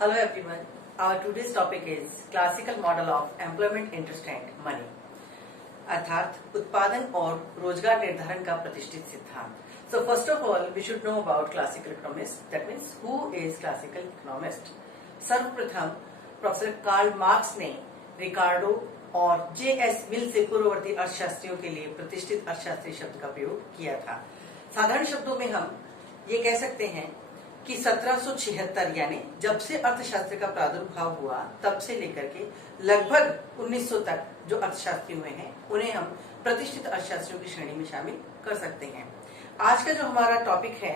Hello everyone. Our today's topic is classical model of employment interest and money. अर्थात उत्पादन और रोजगार निर्धारण का प्रतिष्ठित सिद्धांत. So first of all, we should know about classical economists. That means who is classical economist? सर्वप्रथम professor Karl Marx ने रिकार्डो और J.S. मिल से पूर्ववर्ती अर्थशास्त्रियों के लिए प्रतिष्ठित अर्थशास्त्री शब्द का प्रयोग किया था. साधारण शब्दों में हम ये कह सकते हैं कि 1776 यानी जब से अर्थशास्त्र का प्रादुर्भाव हुआ तब से लेकर के लगभग 1900 तक जो अर्थशास्त्री हुए हैं उन्हें हम प्रतिष्ठित अर्थशास्त्रियों की श्रेणी में शामिल कर सकते हैं. आज का जो हमारा टॉपिक है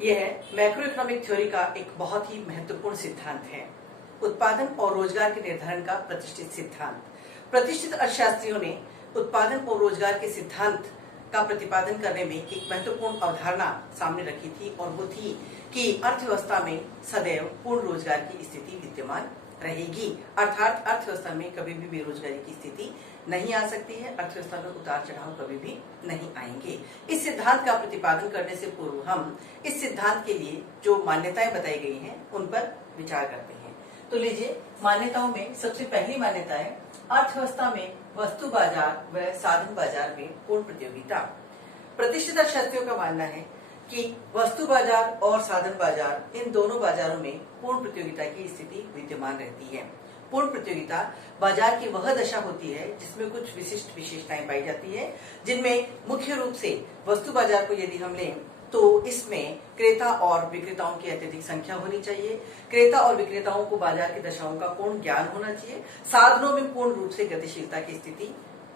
यह है मैक्रो इकोनॉमिक थ्योरी का एक बहुत ही महत्वपूर्ण सिद्धांत है, उत्पादन और रोजगार के निर्धारण का प्रतिष्ठित सिद्धांत. प्रतिष्ठित अर्थशास्त्रियों ने उत्पादन और रोजगार के सिद्धांत का प्रतिपादन करने में एक महत्वपूर्ण अवधारणा सामने रखी थी और वो थी कि अर्थव्यवस्था में सदैव पूर्ण रोजगार की स्थिति विद्यमान रहेगी. अर्थात अर्थव्यवस्था में कभी भी बेरोजगारी की स्थिति नहीं आ सकती है, अर्थव्यवस्था में उतार चढ़ाव कभी भी नहीं आएंगे. इस सिद्धांत का प्रतिपादन करने से पूर्व हम इस सिद्धांत के लिए जो मान्यताएं बताई गई हैं उन पर विचार करते हैं. तो लीजिए, मान्यताओं में सबसे पहली मान्यता है अर्थव्यवस्था में वस्तु बाजार व साधन बाजार में पूर्ण प्रतियोगिता. प्रतिष्ठित अर्थशास्त्रियों का मानना है कि वस्तु बाजार और साधन बाजार इन दोनों बाजारों में पूर्ण प्रतियोगिता की स्थिति विद्यमान रहती है. पूर्ण प्रतियोगिता बाजार की वह दशा होती है जिसमें कुछ विशिष्ट विशेषताएं पाई जाती है, जिनमें मुख्य रूप से वस्तु बाजार को यदि हम लें तो इसमें क्रेता और विक्रेताओं की अत्यधिक संख्या होनी चाहिए. क्रेता और विक्रेताओं को बाजार की दशाओं का पूर्ण ज्ञान होना चाहिए. साधनों में पूर्ण रूप से गतिशीलता की स्थिति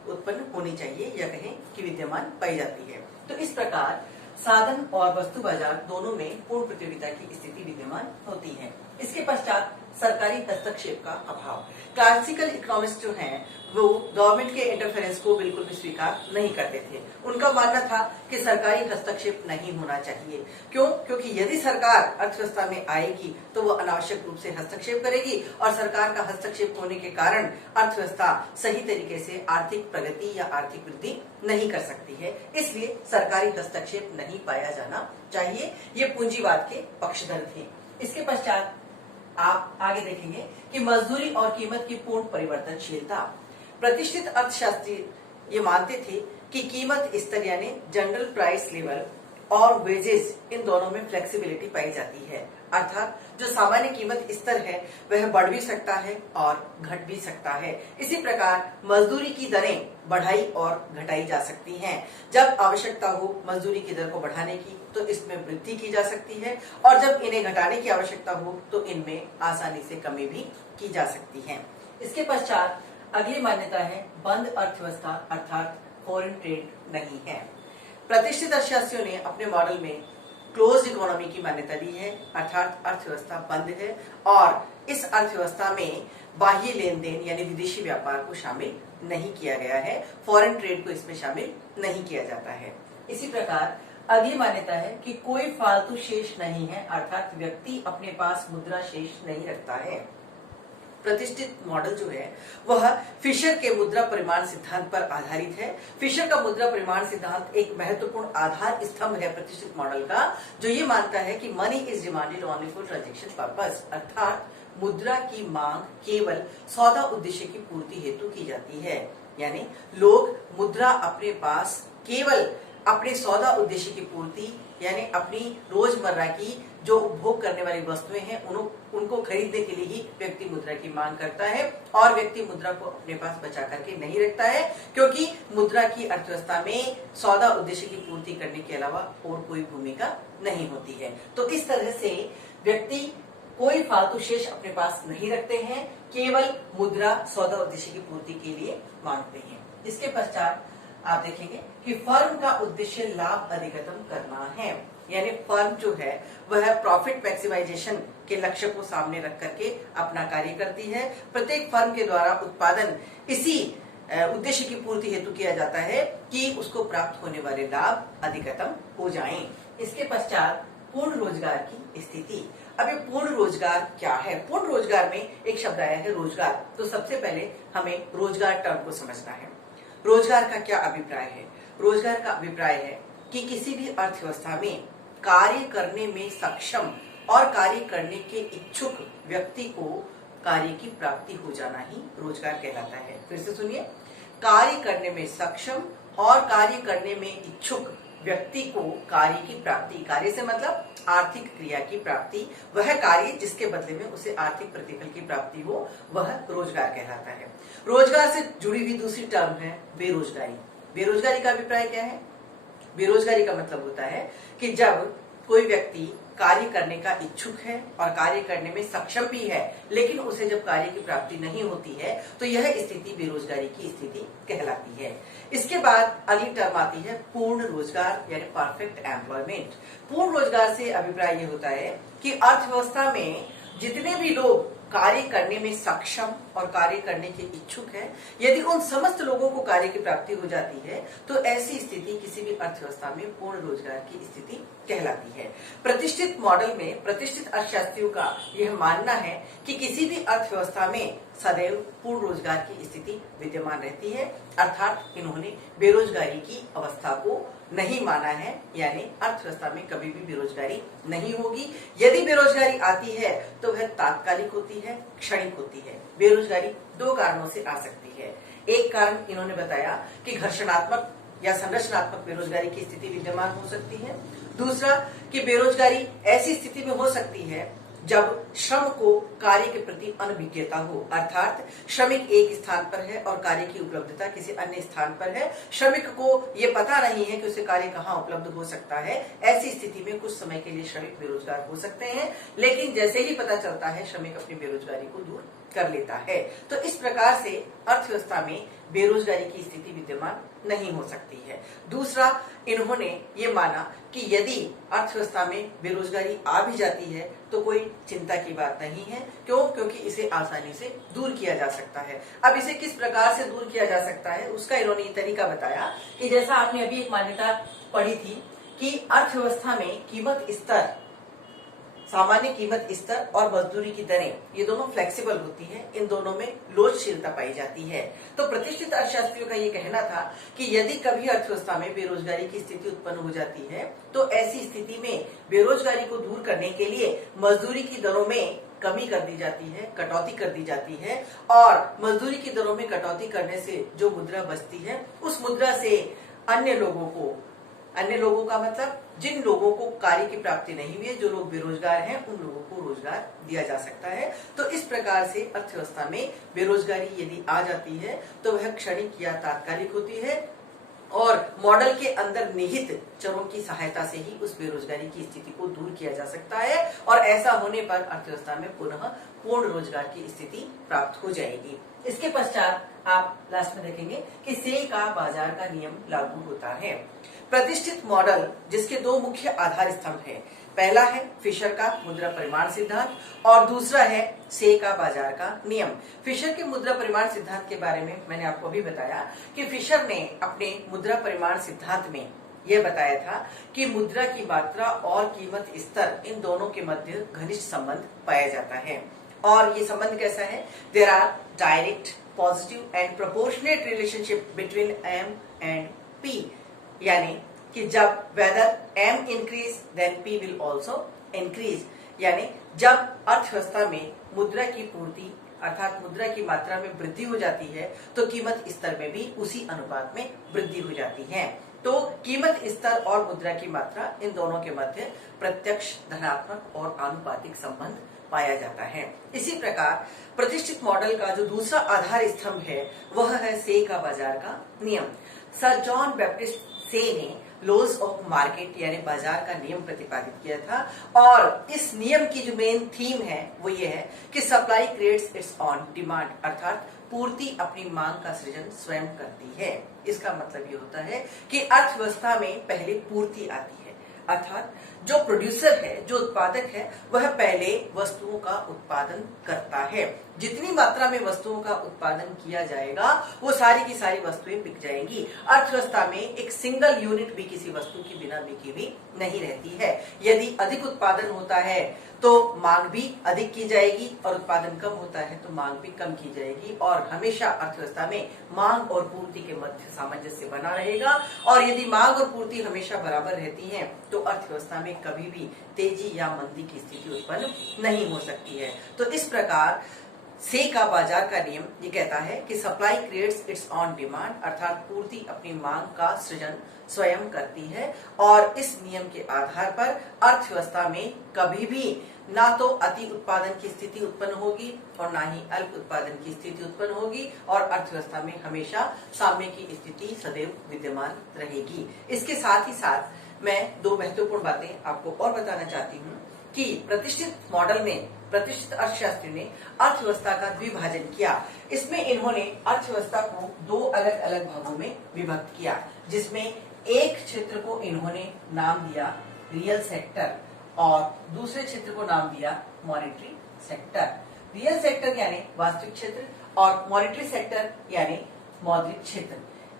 उत्पन्न होनी चाहिए या कहें कि विद्यमान पाई जाती है. तो इस प्रकार साधन और वस्तु बाजार दोनों में पूर्ण प्रतियोगिता की स्थिति विद्यमान होती है. इसके पश्चात सरकारी हस्तक्षेप का अभाव. क्लासिकल इकोनॉमिस्ट जो हैं वो गवर्नमेंट के इंटरफेरेंस को बिल्कुल भी स्वीकार नहीं करते थे. उनका मानना था कि सरकारी हस्तक्षेप नहीं होना चाहिए. क्यों? क्योंकि यदि सरकार अर्थव्यवस्था में आएगी तो वो अनावश्यक रूप से हस्तक्षेप करेगी और सरकार का हस्तक्षेप होने के कारण अर्थव्यवस्था सही तरीके से आर्थिक प्रगति या आर्थिक वृद्धि नहीं कर सकती है. इसलिए सरकारी हस्तक्षेप नहीं पाया जाना चाहिए. ये पूंजीवाद के पक्षधर थे. इसके पश्चात आप आगे देखेंगे कि मजदूरी और कीमत की पूर्ण परिवर्तनशीलता. प्रतिष्ठित अर्थशास्त्री ये मानते थे कि कीमत स्तर यानी जनरल प्राइस लेवल और वेजेस इन दोनों में फ्लेक्सिबिलिटी पाई जाती है. अर्थात जो सामान्य कीमत स्तर है वह बढ़ भी सकता है और घट भी सकता है. इसी प्रकार मजदूरी की दरें बढ़ाई और घटाई जा सकती हैं. जब आवश्यकता हो मजदूरी की दर को बढ़ाने की तो इसमें वृद्धि की जा सकती है और जब इन्हें घटाने की आवश्यकता हो तो इनमें आसानी से कमी भी की जा सकती है. इसके पश्चात अगली मान्यता है बंद अर्थव्यवस्था अर्थात फॉरेन ट्रेड नहीं है. प्रतिष्ठित अर्थशास्त्रियों ने अपने मॉडल में क्लोज्ड इकोनॉमी की मान्यता दी है, अर्थात अर्थव्यवस्था बंद है और इस अर्थव्यवस्था में बाह्य लेन देन यानी विदेशी व्यापार को शामिल नहीं किया गया है. फॉरेन ट्रेड को इसमें शामिल नहीं किया जाता है. इसी प्रकार अगली मान्यता है कि कोई फालतू शेष नहीं है, अर्थात व्यक्ति अपने पास मुद्रा शेष नहीं रखता है. प्रतिष्ठित मॉडल जो है वह फिशर के मुद्रा परिमाण सिद्धांत पर आधारित है. फिशर का मुद्रा परिमाण सिद्धांत एक महत्वपूर्ण आधार स्तंभ है प्रतिष्ठित मॉडल का, जो ये मानता है कि money is demanded only for transaction purpose. अर्थात मुद्रा की मांग केवल सौदा उद्देश्य की पूर्ति हेतु की जाती है. यानी लोग मुद्रा अपने पास केवल अपने सौदा उद्देश्य की पूर्ति यानी अपनी रोजमर्रा की जो उपभोग करने वाली वस्तुएं हैं उनको खरीदने के लिए ही व्यक्ति मुद्रा की मांग करता है और व्यक्ति मुद्रा को अपने पास बचा करके नहीं रखता है, क्योंकि मुद्रा की अर्थव्यवस्था में सौदा उद्देश्य की पूर्ति करने के अलावा और कोई भूमिका नहीं होती है. तो इस तरह से व्यक्ति कोई फालतू शेष अपने पास नहीं रखते हैं, केवल मुद्रा सौदा उद्देश्य की पूर्ति के लिए मांगते हैं. इसके पश्चात आप देखेंगे कि फर्म का उद्देश्य लाभ अधिकतम करना है. यानी फर्म जो है वह प्रॉफिट मैक्सिमाइजेशन के लक्ष्य को सामने रख करके अपना कार्य करती है. प्रत्येक फर्म के द्वारा उत्पादन इसी उद्देश्य की पूर्ति हेतु किया जाता है कि उसको प्राप्त होने वाले लाभ अधिकतम हो जाएं. इसके पश्चात पूर्ण रोजगार की स्थिति. अब ये पूर्ण रोजगार क्या है? पूर्ण रोजगार में एक शब्द आया है रोजगार. तो सबसे पहले हमें रोजगार टर्म को समझना है. रोजगार का क्या अभिप्राय है? रोजगार का अभिप्राय है कि किसी भी अर्थव्यवस्था में कार्य करने में सक्षम और कार्य करने के इच्छुक व्यक्ति को कार्य की प्राप्ति हो जाना ही रोजगार कहलाता है। फिर से सुनिए, कार्य करने में सक्षम और कार्य करने में इच्छुक व्यक्ति को कार्य की प्राप्ति, कार्य से मतलब आर्थिक क्रिया की प्राप्ति, वह कार्य जिसके बदले में उसे आर्थिक प्रतिफल की प्राप्ति हो, वह रोजगार कहलाता है। रोजगार से जुड़ी हुई दूसरी टर्म है बेरोजगारी। बेरोजगारी का अभिप्राय क्या है? बेरोजगारी का मतलब होता है कि जब कोई व्यक्ति कार्य करने का इच्छुक है और कार्य करने में सक्षम भी है, लेकिन उसे जब कार्य की प्राप्ति नहीं होती है, तो यह स्थिति बेरोजगारी की स्थिति कहलाती है। इसके बाद अगली टर्म आती है पूर्ण रोजगार यानी परफेक्ट एम्प्लॉयमेंट। पूर्ण रोजगार से अभिप्राय ये होता है कि अर्थव्यवस्था में जितने भी लोग कार्य करने में सक्षम और कार्य करने के इच्छुक है, यदि उन समस्त लोगों को कार्य की प्राप्ति हो जाती है, तो ऐसी स्थिति किसी भी अर्थव्यवस्था में पूर्ण रोजगार की स्थिति कहलाती है। प्रतिष्ठित मॉडल में प्रतिष्ठित अर्थशास्त्रियों का यह मानना है कि किसी भी अर्थव्यवस्था में सदैव पूर्ण रोजगार की स्थिति विद्यमान रहती है, अर्थात इन्होंने बेरोजगारी की अवस्था को नहीं माना है, यानी अर्थव्यवस्था में कभी भी बेरोजगारी नहीं होगी। यदि बेरोजगारी आती है तो वह तात्कालिक होती है, क्षणिक होती है। बेरोजगारी दो कारणों से आ सकती है। एक कारण इन्होंने बताया कि घर्षणात्मक या संरचनात्मक बेरोजगारी की स्थिति विद्यमान हो सकती है। दूसरा कि बेरोजगारी ऐसी स्थिति में हो सकती है जब श्रम को कार्य के प्रति अनभिज्ञता हो, अर्थात श्रमिक एक स्थान पर है और कार्य की उपलब्धता किसी अन्य स्थान पर है। श्रमिक को ये पता नहीं है कि उसे कार्य कहाँ उपलब्ध हो सकता है। ऐसी स्थिति में कुछ समय के लिए श्रमिक बेरोजगार हो सकते हैं, लेकिन जैसे ही पता चलता है श्रमिक अपनी बेरोजगारी को दूर कर लेता है। तो इस प्रकार से अर्थव्यवस्था में बेरोजगारी की स्थिति विद्यमान नहीं हो सकती है। दूसरा, इन्होंने ये माना कि यदि अर्थव्यवस्था में बेरोजगारी आ भी जाती है तो कोई चिंता की बात नहीं है। क्यों? क्योंकि इसे आसानी से दूर किया जा सकता है। अब इसे किस प्रकार से दूर किया जा सकता है उसका इन्होंने ये तरीका बताया कि जैसा आपने अभी एक मान्यता पढ़ी थी कि अर्थव्यवस्था में कीमत स्तर, सामान्य कीमत स्तर और मजदूरी की दरें ये दोनों फ्लेक्सिबल होती हैं, इन दोनों में लोचशीलता पाई जाती है। तो प्रतिष्ठित अर्थशास्त्रियों का ये कहना था कि यदि कभी अर्थव्यवस्था में बेरोजगारी की स्थिति उत्पन्न हो जाती है तो ऐसी स्थिति में बेरोजगारी को दूर करने के लिए मजदूरी की दरों में कमी कर दी जाती है, कटौती कर दी जाती है, और मजदूरी की दरों में कटौती करने से जो मुद्रा बचती है उस मुद्रा से अन्य लोगों का मतलब जिन लोगों को कार्य की प्राप्ति नहीं हुई है, जो लोग बेरोजगार हैं, उन लोगों को रोजगार दिया जा सकता है। तो इस प्रकार से अर्थव्यवस्था में बेरोजगारी यदि आ जाती है तो वह क्षणिक या तात्कालिक होती है और मॉडल के अंदर निहित चरों की सहायता से ही उस बेरोजगारी की स्थिति को दूर किया जा सकता है, और ऐसा होने पर अर्थव्यवस्था में पुनः पूर्ण रोजगार की स्थिति प्राप्त हो जाएगी। इसके पश्चात आप लास्ट में देखेंगे कि से का बाजार का नियम लागू होता है। प्रतिष्ठित मॉडल जिसके दो मुख्य आधार स्तंभ हैं, पहला है फिशर का मुद्रा परिमाण सिद्धांत और दूसरा है से का बाजार का नियम। फिशर के मुद्रा परिमाण सिद्धांत के बारे में मैंने आपको अभी बताया कि फिशर ने अपने मुद्रा परिमाण सिद्धांत में यह बताया था कि मुद्रा की मात्रा और कीमत स्तर इन दोनों के मध्य घनिष्ठ संबंध पाया जाता है। और ये संबंध कैसा है? There are direct, positive and proportionate relationship between M and P, यानी कि जब whether M increase then P will also increase, यानी जब अर्थव्यवस्था में मुद्रा की पूर्ति अर्थात मुद्रा की मात्रा में वृद्धि हो जाती है तो कीमत स्तर में भी उसी अनुपात में वृद्धि हो जाती है। तो कीमत स्तर और मुद्रा की मात्रा इन दोनों के मध्य प्रत्यक्ष धनात्मक और आनुपातिक संबंध पाया जाता है। इसी प्रकार प्रतिष्ठित मॉडल का जो दूसरा आधार स्तंभ है वह है से का बाजार का नियम। सर जॉन बैप्टिस्ट से ने लॉज ऑफ मार्केट यानी बाजार का नियम प्रतिपादित किया था, और इस नियम की जो मेन थीम है वो ये है कि supply creates it's on demand, अर्थात पूर्ति अपनी मांग का सृजन स्वयं करती है। इसका मतलब ये होता है कि अर्थव्यवस्था में पहले पूर्ति आती है, अर्थात जो प्रोड्यूसर है, जो उत्पादक है, वह पहले वस्तुओं का उत्पादन करता है। जितनी मात्रा में वस्तुओं का उत्पादन किया जाएगा वो सारी की सारी वस्तुएं बिक जाएंगी। अर्थव्यवस्था में एक सिंगल यूनिट भी किसी वस्तु की बिना बिके भी नहीं रहती है। यदि अधिक उत्पादन होता है तो मांग भी अधिक की जाएगी और उत्पादन कम होता है तो मांग भी कम की जाएगी, और हमेशा अर्थव्यवस्था में मांग और पूर्ति के मध्य सामंजस्य बना रहेगा। और यदि मांग और पूर्ति हमेशा बराबर रहती है तो अर्थव्यवस्था में में कभी भी तेजी या मंदी की स्थिति उत्पन्न नहीं हो सकती है। तो इस प्रकार से का बाजार का नियम ये कहता है कि supply creates it's on demand, अर्थात पूर्ति अपनी मांग का सृजन स्वयं करती है और इस नियम के आधार पर अर्थव्यवस्था में कभी भी ना तो अति उत्पादन की स्थिति उत्पन्न होगी और ना ही अल्प उत्पादन की स्थिति उत्पन्न होगी और अर्थव्यवस्था में हमेशा साम्य की स्थिति सदैव विद्यमान रहेगी। इसके साथ ही साथ मैं दो महत्वपूर्ण बातें आपको और बताना चाहती हूँ कि प्रतिष्ठित मॉडल में प्रतिष्ठित अर्थशास्त्री ने अर्थव्यवस्था का द्विभाजन किया। इसमें इन्होंने अर्थव्यवस्था को दो अलग अलग भागों में विभक्त किया, जिसमें एक क्षेत्र को इन्होंने नाम दिया रियल सेक्टर और दूसरे क्षेत्र को नाम दिया मॉनेटरी सेक्टर। रियल सेक्टर यानी वास्तविक क्षेत्र और मॉनेटरी सेक्टर यानी मौद्रिक क्षेत्र।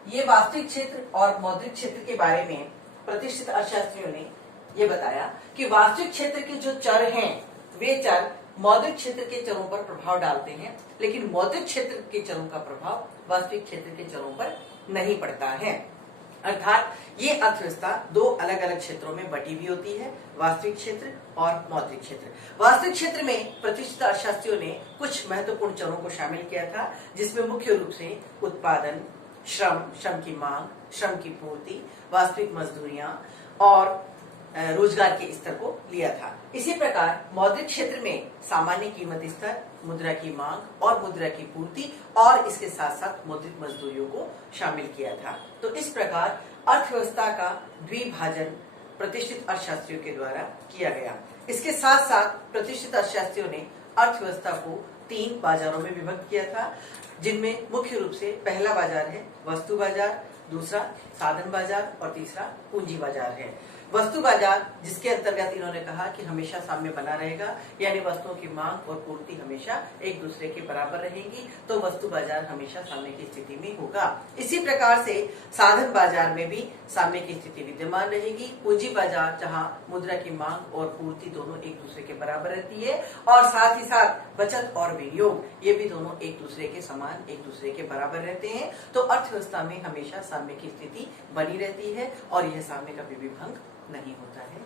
ये वास्तविक क्षेत्र और मौद्रिक क्षेत्र के बारे में प्रतिष्ठित अर्थशास्त्रियों ने ये बताया कि वास्तविक क्षेत्र के जो चर हैं वे चर मौद्रिक क्षेत्र के चरों पर प्रभाव डालते हैं, लेकिन मौद्रिक क्षेत्र के चरों का प्रभाव वास्तविक क्षेत्र के चरों पर नहीं पड़ता है। अर्थात ये अर्थव्यवस्था दो अलग अलग क्षेत्रों में बटी हुई होती है, वास्तविक क्षेत्र और मौद्रिक क्षेत्र। वास्तविक क्षेत्र में प्रतिष्ठित अर्थशास्त्रियों ने कुछ महत्वपूर्ण चरों को शामिल किया था, जिसमें मुख्य रूप से उत्पादन, श्रम, श्रम की मांग, श्रम की पूर्ति, वास्तविक मजदूरियां और रोजगार के स्तर को लिया था। इसी प्रकार मौद्रिक क्षेत्र में सामान्य कीमत स्तर, मुद्रा की मांग और मुद्रा की पूर्ति और इसके साथ साथ मौद्रिक मजदूरियों को शामिल किया था। तो इस प्रकार अर्थव्यवस्था का द्विभाजन प्रतिष्ठित अर्थशास्त्रियों के द्वारा किया गया। इसके साथ साथ प्रतिष्ठित अर्थशास्त्रियों ने अर्थव्यवस्था को तीन बाजारों में विभक्त किया था, जिनमें मुख्य रूप से पहला बाजार है वस्तु बाजार, दूसरा साधन बाजार और तीसरा पूंजी बाजार है। वस्तु बाजार जिसके अंतर्गत इन्होंने कहा कि हमेशा साम्य बना रहेगा, यानी वस्तुओं की मांग और पूर्ति हमेशा एक दूसरे के बराबर रहेगी, तो वस्तु बाजार हमेशा साम्य की स्थिति में होगा। इसी प्रकार से साधन बाजार में भी साम्य की स्थिति विद्यमान रहेगी। पूंजी बाजार जहां मुद्रा की मांग और पूर्ति दोनों एक दूसरे के बराबर रहती है और साथ ही साथ बचत और विनियोग ये भी दोनों एक दूसरे के समान, एक दूसरे के बराबर रहते हैं। तो अर्थव्यवस्था में हमेशा साम्य की स्थिति बनी रहती है और यह साम्य कभी भी भंग नहीं होता है।